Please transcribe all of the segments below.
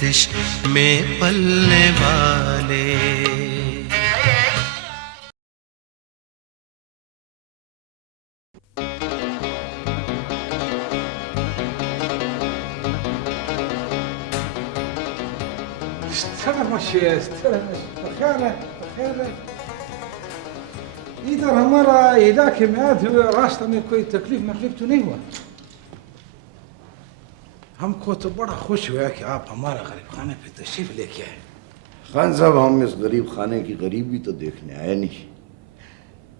गर्दिश में पलने वाले। बखैर है। इधर हमारा इलाके में आते हुए रास्ते में कोई तकलीफ तो नहीं हुआ? हमको तो बड़ा खुश हुआ कि आप हमारा गरीब खाने पे तशरीफ लेके आए। खान साहब, हम इस गरीब खाने की गरीबी तो देखने आए नहीं,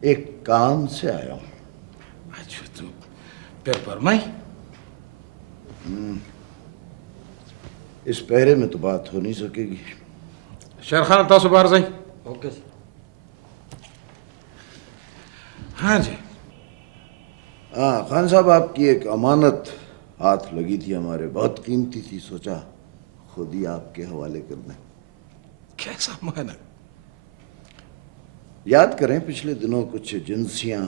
एक काम से आया हूँ। अच्छा, तो पेपर में इस पहरे में तो बात हो नहीं सकेगी। शेर खान तासु बाहर जाए। Okay sir. हाँ जी। हाँ खान साहब, आपकी एक अमानत हाथ लगी थी हमारे, बहुत कीमती थी, सोचा खुद ही आपके हवाले कर दें। कैसा माना? याद करें, पिछले दिनों कुछ एजेंसियां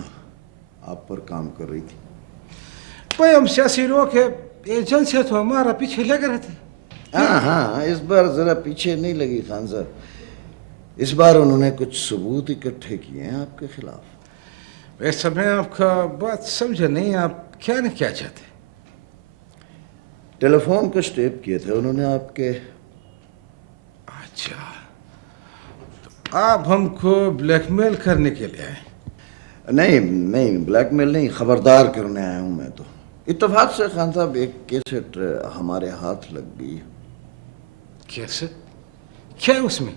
आप पर काम कर रही थी। भाई हम सियासी लोग है, एजेंसियां तो हमारा पीछे लगे रहते। हाँ हाँ, इस बार जरा पीछे नहीं लगी खान साहब। इस बार उन्होंने कुछ सबूत इकट्ठे किए हैं आपके खिलाफ। वैसे मैं आपका बात समझा नहीं, आप क्या नहीं क्या चाहते? टेलीफोन कुछ टेप किए थे उन्होंने आपके। अच्छा, तो आप हमको ब्लैकमेल करने के लिए आए? नहीं नहीं, ब्लैकमेल नहीं, खबरदार करने आया हूं मैं तो। इत्तेफाक से खान साहब, एक कैसेट हमारे हाथ लग गई। कैसे? क्या है उसमें?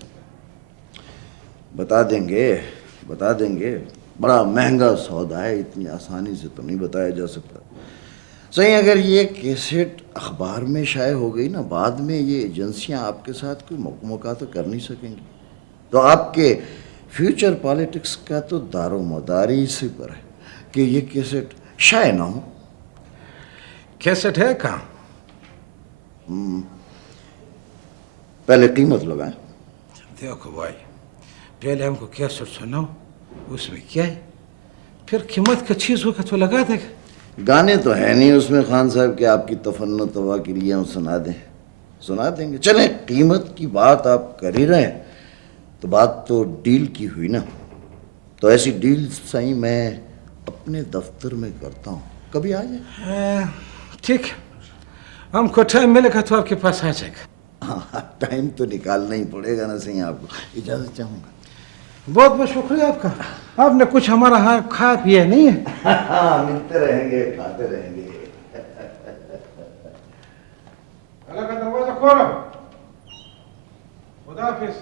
बता देंगे, बता देंगे। बड़ा महंगा सौदा है, इतनी आसानी से तो नहीं बताया जा सकता। सही, अगर ये कैसेट अखबार में शाये हो गई ना, बाद में ये एजेंसियां आपके साथ कोई मौका तो कर नहीं सकेंगी, तो आपके फ्यूचर पॉलिटिक्स का तो दारो मदारी इसी पर है कि ये कैसेट शाये ना हो। कैसेट है कहाँ? पहले कीमत लगाएं। देखो भाई, पहले हमको कैसेट सुनाओ, उसमें क्या है, फिर कीमत का चीज होगा तो लगा देगा। गाने तो है नहीं उसमें खान साहब कि आपकी तफन्नो तवा के लिए हम सुना दें। सुना देंगे, चले। कीमत की बात आप कर ही रहे हैं तो बात तो डील की हुई ना, तो ऐसी डील सही मैं अपने दफ्तर में करता हूँ, कभी आ जाए। ठीक, हमको टाइम मिलेगा तो आपके पास आ जाएगा। हाँ, टाइम तो निकालना ही पड़ेगा ना। सही, आपको इजाजत चाहूँगा। बहुत बहुत शुक्रिया आपका। आपने कुछ हमारा यहाँ खा पिया नहीं है? हाँ, मिलते रहेंगे, खाते रहेंगे। अल्लाह का दरवाजा खोलो। खुदा हाफिज।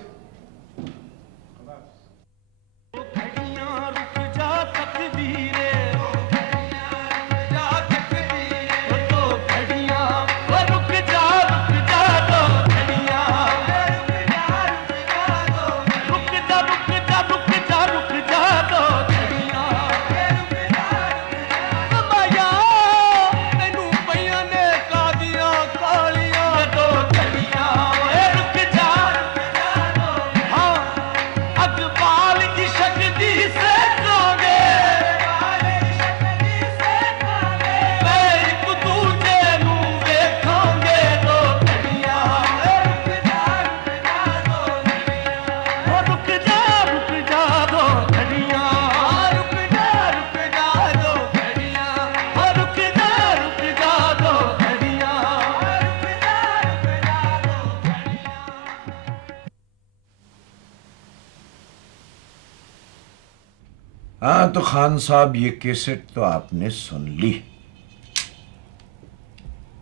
हाँ तो खान साहब, ये कैसेट तो आपने सुन ली।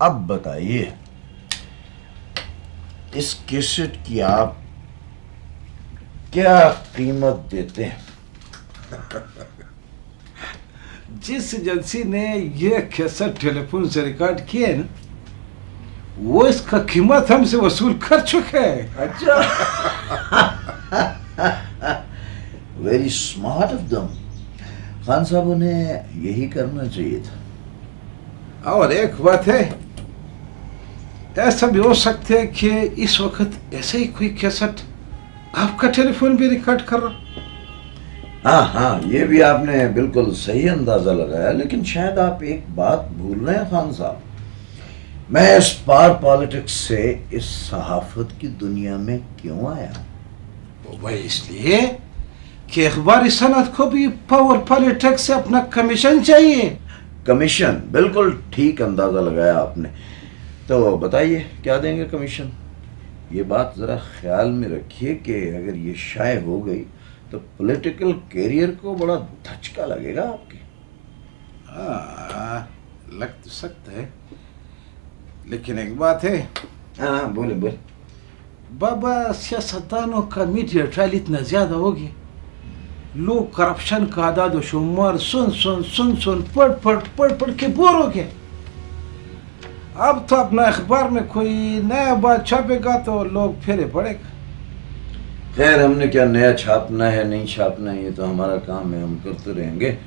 अब बताइए, इस कैसेट की आप क्या कीमत देते हैं? जिस एजेंसी ने ये कैसेट टेलीफोन से रिकॉर्ड किया है ना, वो इसका कीमत हमसे वसूल कर चुके हैं। अच्छा। Very smart of them. Khan साहब, उन्हें यही करना चाहिए था। और एक बात है, ऐसा भी हो सकता है कि इस वक्त ऐसे ही कोई कैसेट आपका टेलीफोन भी रिकॉर्ड कर रहा। हाँ हाँ, ये भी आपने बिल्कुल सही अंदाजा लगाया, लेकिन शायद आप एक बात भूल रहे हैं खान साहब। मैं इस पार पॉलिटिक्स से इस सहाफत की दुनिया में क्यों आया? वो भाई इसलिए कि अखबारी सनत को भी पावर पॉलिटिक्स से अपना कमीशन चाहिए। कमीशन? बिल्कुल ठीक अंदाजा लगाया आपने। तो बताइए क्या देंगे कमीशन? ये बात जरा ख्याल में रखिए कि अगर ये शाये हो गई तो पॉलिटिकल कैरियर को बड़ा धचका लगेगा आपके। लग तो सकता है, लेकिन एक बात है। हाँ बोले बोले। बाबा, सियासतदानों का मीडिया ट्रायल इतना ज्यादा हो गया, लोग करप्शन का आदाद व शुमार सुन पढ़ के बोर हो गए। अब तो अपना अखबार में कोई नया बात छापेगा तो लोग फेरे पड़ेगा। खैर, हमने क्या नया छापना है नहीं छापना है, ये तो हमारा काम है, हम करते रहेंगे।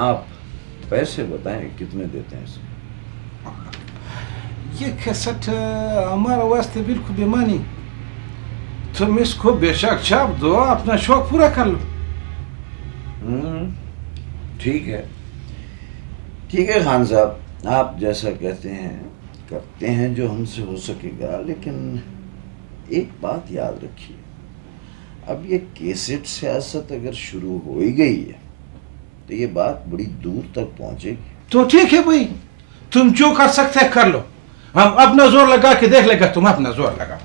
आप पैसे बताएं कितने देते हैं इसमें? ये कैसेट हमारा वास्ते बिल्कुल बेमानी। तुम इसको बेशक छाप दो, अपना शौक पूरा कर लो। ठीक है, ठीक है खान साहब, आप जैसा कहते हैं करते हैं जो हमसे हो सकेगा। लेकिन एक बात याद रखिए, अब ये केसेट सियासत अगर शुरू हो ही गई है तो ये बात बड़ी दूर तक पहुंचेगी। तो ठीक है भाई, तुम जो कर सकते हैं कर लो, हम अपना जोर लगा के देख लेगा। तुम अपना जोर लगा।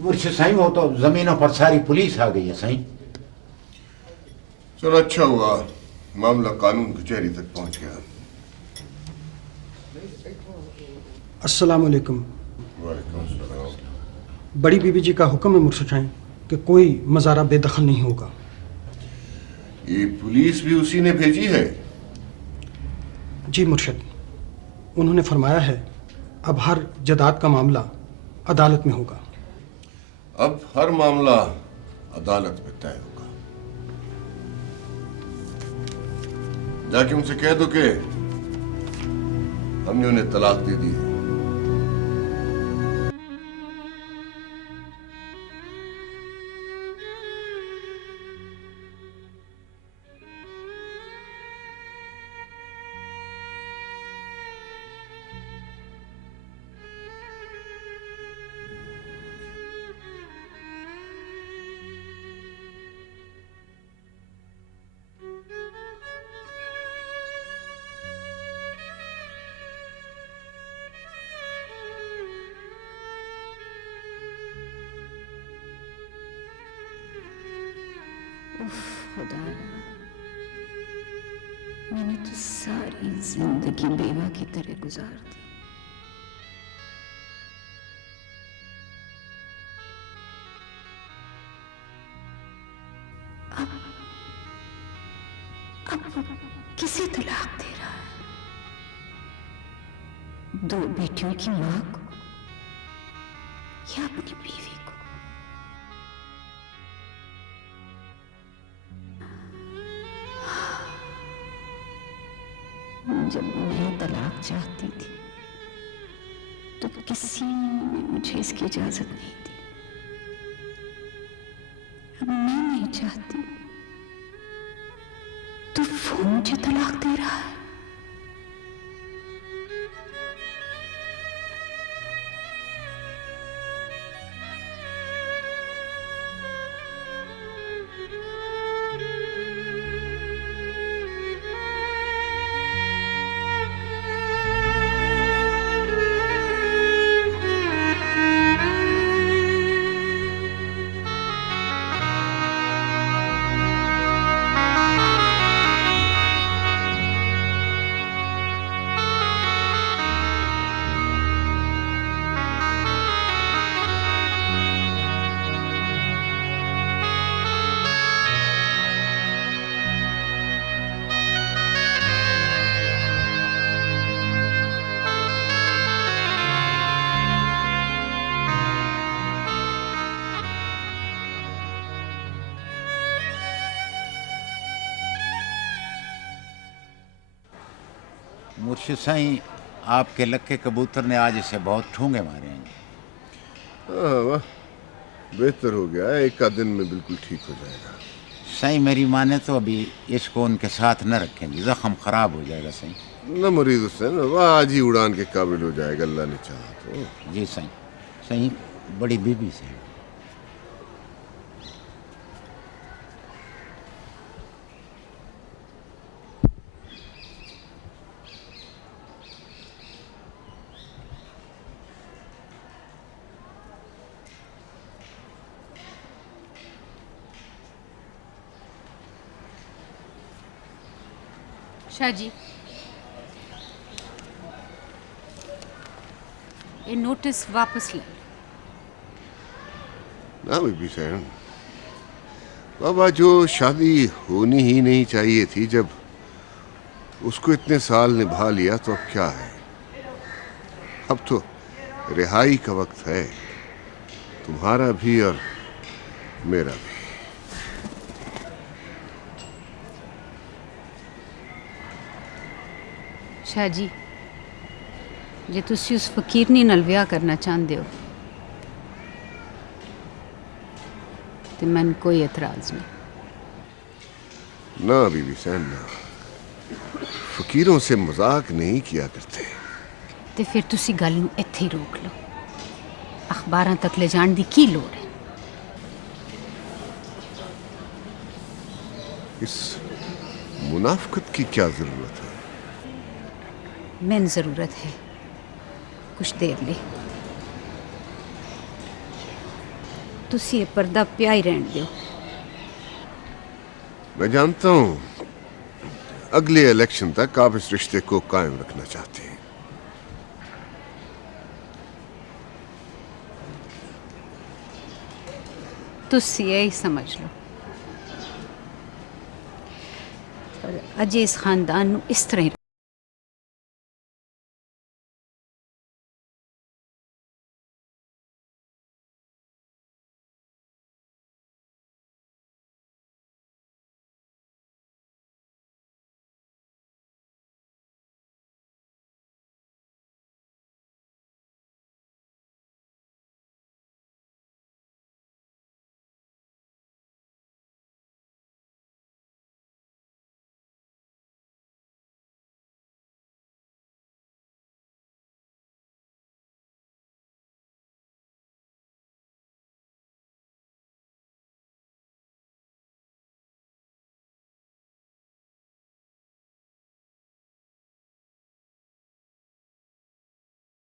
मुर्शिद साईं, वो तो जमीनों पर सारी पुलिस आ गई है साईं। चलो अच्छा हुआ, मामला कानून कचहरी तक पहुंच गया। अस्सलाम वालेकुम। वालेकुम सलाम। बड़ी बीबी जी का हुक्म है मुर्शिद साईं कि कोई मज़ारा बेदखल नहीं होगा। ये पुलिस भी उसी ने भेजी है? जी मुर्शिद, उन्होंने फरमाया है अब हर जदाद का मामला अदालत में होगा। अब हर मामला अदालत में तय होगा। जाके उनसे कह दो कि हमने उन्हें तलाक दे दी है। खुदाया, मैंने तो सारी जिंदगी बेवा की तरह गुजार दी। अब किसे तलाक दे रहा है? दो बेटियों की मां को या अपनी बीवी को? जब मैं तलाक चाहती थी तो किसी ने मुझे इसकी इजाजत नहीं दी। अब मैं नहीं चाहती तो वो मुझे तलाक दे रहा है। मुर्शिद साईं, आपके लक्के कबूतर ने आज इसे बहुत ठूंगे मारे हैं। हाँ वाह, बेहतर हो गया, एक आध दिन में बिल्कुल ठीक हो जाएगा। सही मेरी माने तो अभी इसको उनके साथ न रखेंगे, जख्म खराब हो जाएगा। सही न मरीज हुसैन, वह आज ही उड़ान के काबिल हो जाएगा, अल्लाह ने चाहा तो। जी सही। सही बड़ी बीबी से। शाह जी, ये नोटिस वापस ले। ना बीबी सैन, बाबा जो शादी होनी ही नहीं चाहिए थी, जब उसको इतने साल निभा लिया तो अब क्या है। अब तो रिहाई का वक्त है, तुम्हारा भी और मेरा भी। शाह जी, जे तुसी उस फकीरनी नाल विआह करना चाहते हो तो मैंने कोई एतराज नहीं। ना बीबी सैन ना, फकीरों से मजाक नहीं किया करते। तो फिर तुसी गल नूं इत्थे ही रोक लो, अखबारां तक ले जाण दी की लोड़ है। इस मुनाफकत की क्या जरूरत है? मैंने जरूरत है कुछ देर ले। तुसी ये पर्दा पिया ही रहन दो। मैं जानता हूं अगले इलेक्शन तक आप इस रिश्ते को कायम रखना चाहते हैं। तुसी यही समझ लो, पर अजे इस खानदान नूं इस तरह ही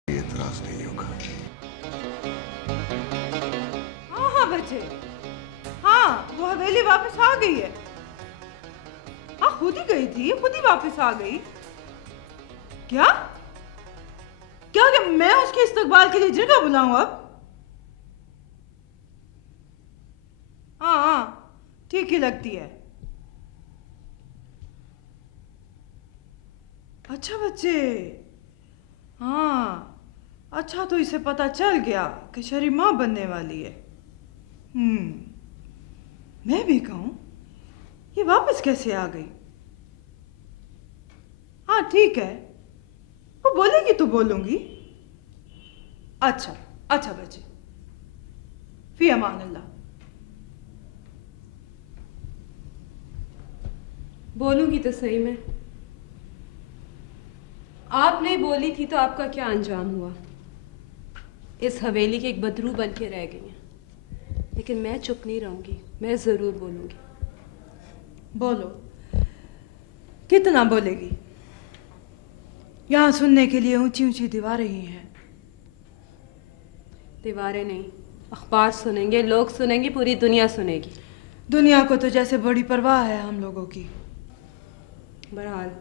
एतराज नहीं होगा। हाँ हाँ बच्चे, हाँ वो हवेली वापस आ गई है। हाँ खुद ही गई थी, खुद ही वापस आ गई। क्या क्या क्या मैं उसके इस्तकबाल के लिए जगह बुलाऊं अब? हाँ हाँ ठीक ही लगती है। अच्छा बच्चे, हाँ अच्छा, तो इसे पता चल गया कि शरी माँ बनने वाली है। मैं भी कहूं ये वापस कैसे आ गई? हाँ ठीक है, वो बोलेगी तो बोलूंगी। अच्छा अच्छा बच्चे, फी अमान अल्लाह। बोलूंगी तो सही में। आप नहीं बोली थी तो आपका क्या अंजाम हुआ? इस हवेली के एक बदरू बन के रह गई हैं। लेकिन मैं चुप नहीं रहूंगी, मैं जरूर बोलूंगी। बोलो, कितना बोलेगी? यहाँ सुनने के लिए ऊंची ऊंची दीवारें ही हैं। दीवारें नहीं, अखबार सुनेंगे, लोग सुनेंगे, पूरी दुनिया सुनेगी। दुनिया को तो जैसे बड़ी परवाह है हम लोगों की। बहरहाल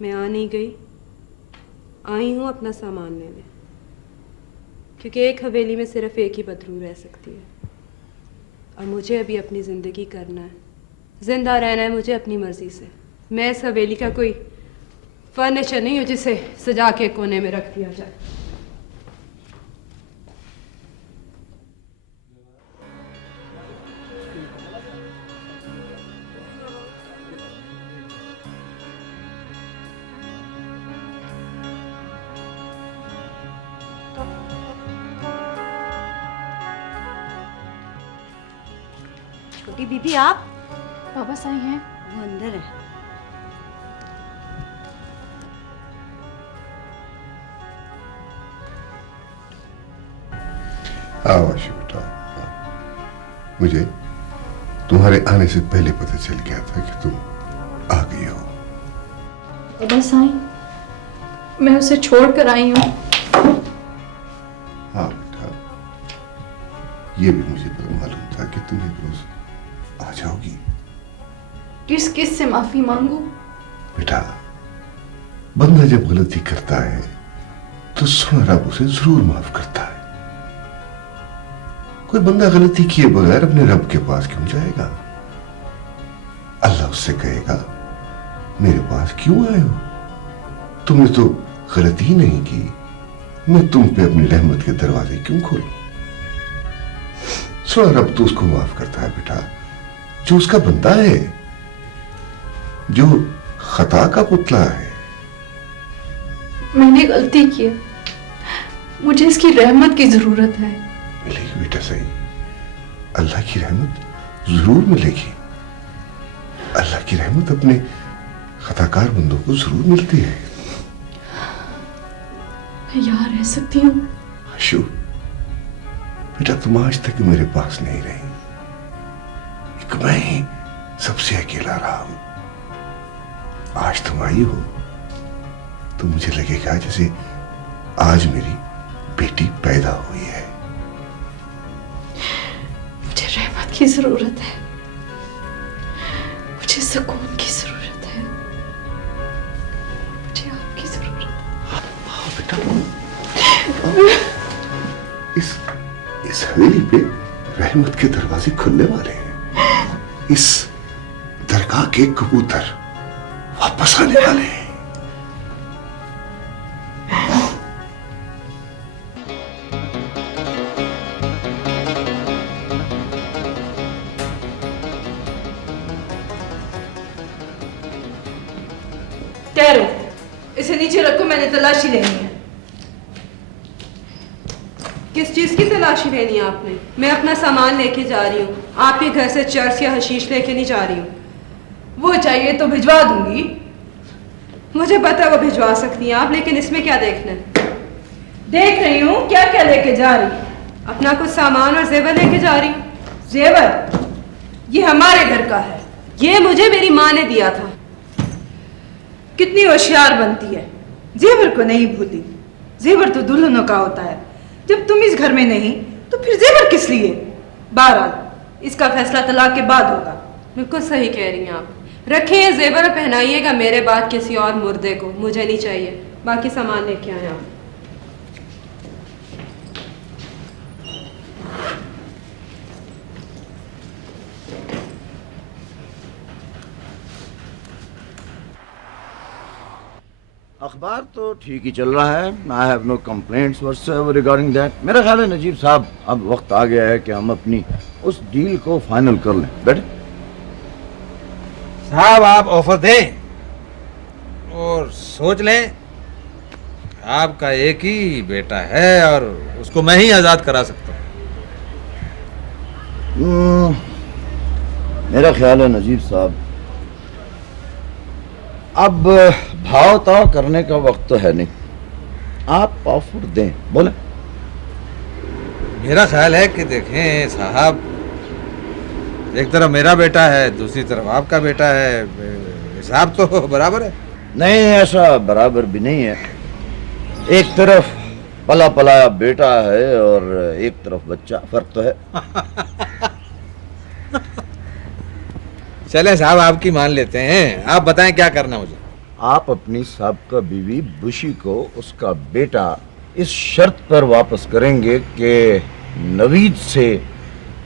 मैं आ नहीं गई, आई हूँ अपना सामान लेने, क्योंकि एक हवेली में सिर्फ एक ही बदरू रह सकती है और मुझे अभी अपनी ज़िंदगी करना है, जिंदा रहना है मुझे अपनी मर्ज़ी से। मैं इस हवेली का कोई फर्नीचर नहीं हूँ जिसे सजा के कोने में रख दिया जाए। छोटी बीबी आप? बाबा साईं हैं? वो अंदर है। आओ आशु बेटा, मुझे तुम्हारे आने से पहले पता चल गया था कि तुम आ गई हो। बाबा साईं, मैं उसे छोड़ कर आई हूँ। हाँ बेटा, ये भी मुझे पता मालूम था कि तुम एक रोज आ जाओगी। किस किस से माफी मांगू? बेटा, बंदा जब गलती करता है तो सुन रब उसे जरूर माफ करता है। कोई बंदा गलती किए बगैर अपने रब के पास क्यों जाएगा? अल्लाह उससे कहेगा, मेरे पास क्यों आए हो? तुमने तो गलती ही नहीं की, मैं तुम पे अपनी रहमत के दरवाजे क्यों खोलूं? सुना रब तो उसको माफ करता है बेटा जो उसका बंदा है, जो खता का पुतला है। मैंने गलती की है, मुझे इसकी रहमत की जरूरत है। मिलेगी बेटा, सही, अल्लाह की रहमत जरूर मिलेगी। अल्लाह की रहमत अपने खताकार बंदों को जरूर मिलती है। मैं यहाँ रह सकती हूँ? आशु बेटा, तुम आज तक मेरे पास नहीं रही, एक मैं ही सबसे अकेला रहा हूं। आज तुम आई हो तो मुझे लगेगा जैसे आज मेरी बेटी पैदा हुई है। मुझे रहमत की जरूरत है, मुझे सुकून की जरूरत है, मुझे आपकी जरूरत है। हाँ बेटा, इस हवेली पे रहमत के दरवाजे खुलने वाले हैं। इस दरगाह के कबूतर वापस आने वाले हैं। ठहरो, इसे नीचे रखो, मैंने तलाशी लेनी है। किस चीज की तलाशी लेनी है आपने? मैं अपना सामान लेके जा रही हूँ, आपके घर से चर्स या हशीश लेके नहीं जा रही हूँ। वो चाहिए तो भिजवा दूंगी। मुझे पता है वो भिजवा सकती हैं आप, लेकिन इसमें क्या देखना है? देख रही हूँ क्या क्या लेके जा रही है। अपना कुछ सामान और जेवर लेके जा रही हूँ। जेवर? ये हमारे घर का है। ये मुझे मेरी माँ ने दिया था। कितनी होशियार बनती है, जेवर को नहीं भूली। जेवर तो दुल्हनों का होता है, जब तुम इस घर में नहीं तो फिर जेवर किस लिए? बहरहाल इसका फैसला तलाक के बाद होगा। बिल्कुल सही कह रही हैं आप। रखें ये जेवर और पहनाइएगा मेरे बाद किसी और मुर्दे को, मुझे नहीं चाहिए। बाकी सामान लेके आए आप। अखबार तो ठीक ही चल रहा है। I have no complaints whatsoever regarding that. मेरा ख्याल है नजीब साहब, अब वक्त आ गया है कि हम अपनी उस डील को फाइनल कर लें। बैठे साहब, आप ऑफर दें और सोच लें। आपका एक ही बेटा है और उसको मैं ही आजाद करा सकता हूं। मेरा ख्याल है नजीब साहब, अब भाव ताव करने का वक्त तो है नहीं, आप ऑफर दें, बोले। मेरा ख्याल है कि देखें साहब, एक तरफ मेरा बेटा है, दूसरी तरफ आपका बेटा है, हिसाब तो बराबर है। नहीं, ऐसा बराबर भी नहीं है। एक तरफ पला पलाया बेटा है और एक तरफ बच्चा, फर्क तो है। चले साहब, आपकी मान लेते हैं। आप बताएं क्या करना मुझे। आप अपनी साबका बीवी बुशी को उसका बेटा इस शर्त पर वापस करेंगे कि नवीद से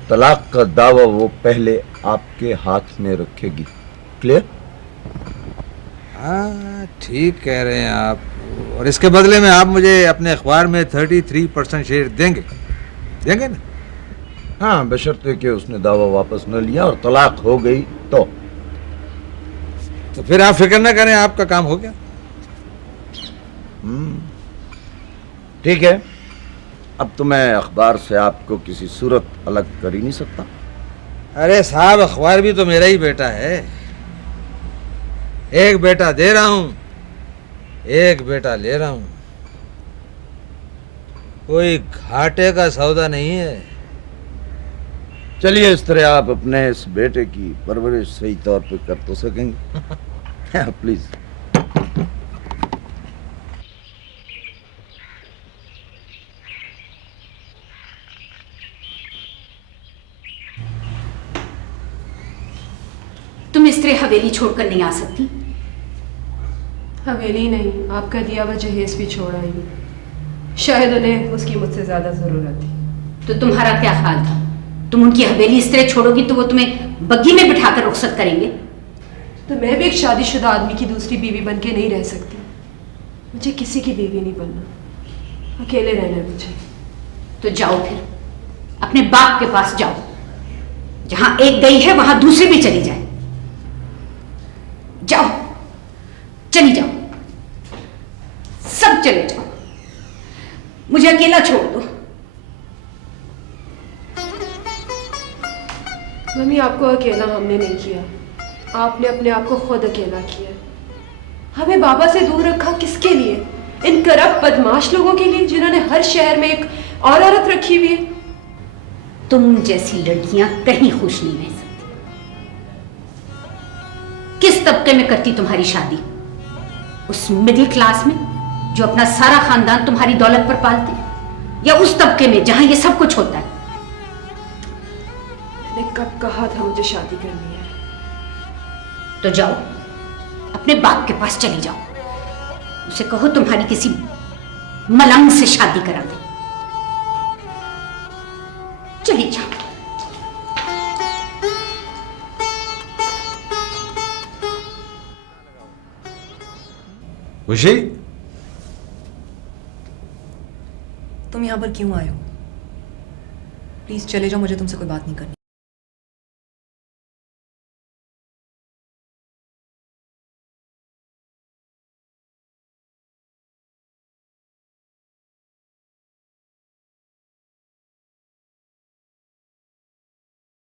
तलाक का दावा वो पहले आपके हाथ में रखेगी। क्लियर? हाँ, ठीक कह रहे हैं आप। और इसके बदले में आप मुझे अपने अखबार में 33% शेयर देंगे ना? हाँ, बशर्ते कि उसने दावा वापस न लिया और तलाक हो गई तो फिर आप फिक्र ना करें, आपका काम हो गया। ठीक है। अब तो मैं अखबार से आपको किसी सूरत अलग कर ही नहीं सकता। अरे साहब, अखबार भी तो मेरा ही बेटा है। एक बेटा दे रहा हूं, एक बेटा ले रहा हूं। कोई घाटे का सौदा नहीं है। चलिए, इस तरह आप अपने इस बेटे की परवरिश सही तौर पे कर तो सकेंगे। प्लीज। तुम इस तरह हवेली छोड़कर नहीं आ सकती। हवेली नहीं, आपका दिया हुआ जहेज भी छोड़ आई हूँ। शायद उन्हें उसकी मुझसे ज्यादा जरूरत थी। तो तुम्हारा क्या ख्याल था? तुम उनकी हवेली इस तरह छोड़ोगी तो वो तुम्हें बग्गी में बिठाकर रुखसत करेंगे? तो मैं भी एक शादीशुदा आदमी की दूसरी बीवी बन के नहीं रह सकती। मुझे किसी की बीवी नहीं बनना, अकेले रहना है मुझे। तो जाओ फिर, अपने बाप के पास जाओ। जहां एक गई है वहां दूसरी भी चली जाए। जाओ, चली जाओ, सब चले जाओ, मुझे अकेला छोड़ दो। मम्मी, आपको अकेला हमने नहीं किया, आपने अपने आप को खुद अकेला किया। हमें बाबा से दूर रखा किसके लिए? इन करप्ट बदमाश लोगों के लिए जिन्होंने हर शहर में एक और औरत रखी हुई है। तुम जैसी लड़कियां कहीं खुश नहीं रह सकती। किस तबके में करती तुम्हारी शादी? उस मिडिल क्लास में जो अपना सारा खानदान तुम्हारी दौलत पर पालते, या उस तबके में जहां ये सब कुछ होता है? मैंने कब कहा था मुझे शादी करनी है? तो जाओ, अपने बाप के पास चली जाओ, उसे कहो तुम्हारी किसी मलंग से शादी करा दे। चली जाओ। खुशी, तुम यहाँ पर क्यों आए हो? प्लीज चले जाओ, मुझे तुमसे कोई बात नहीं करनी।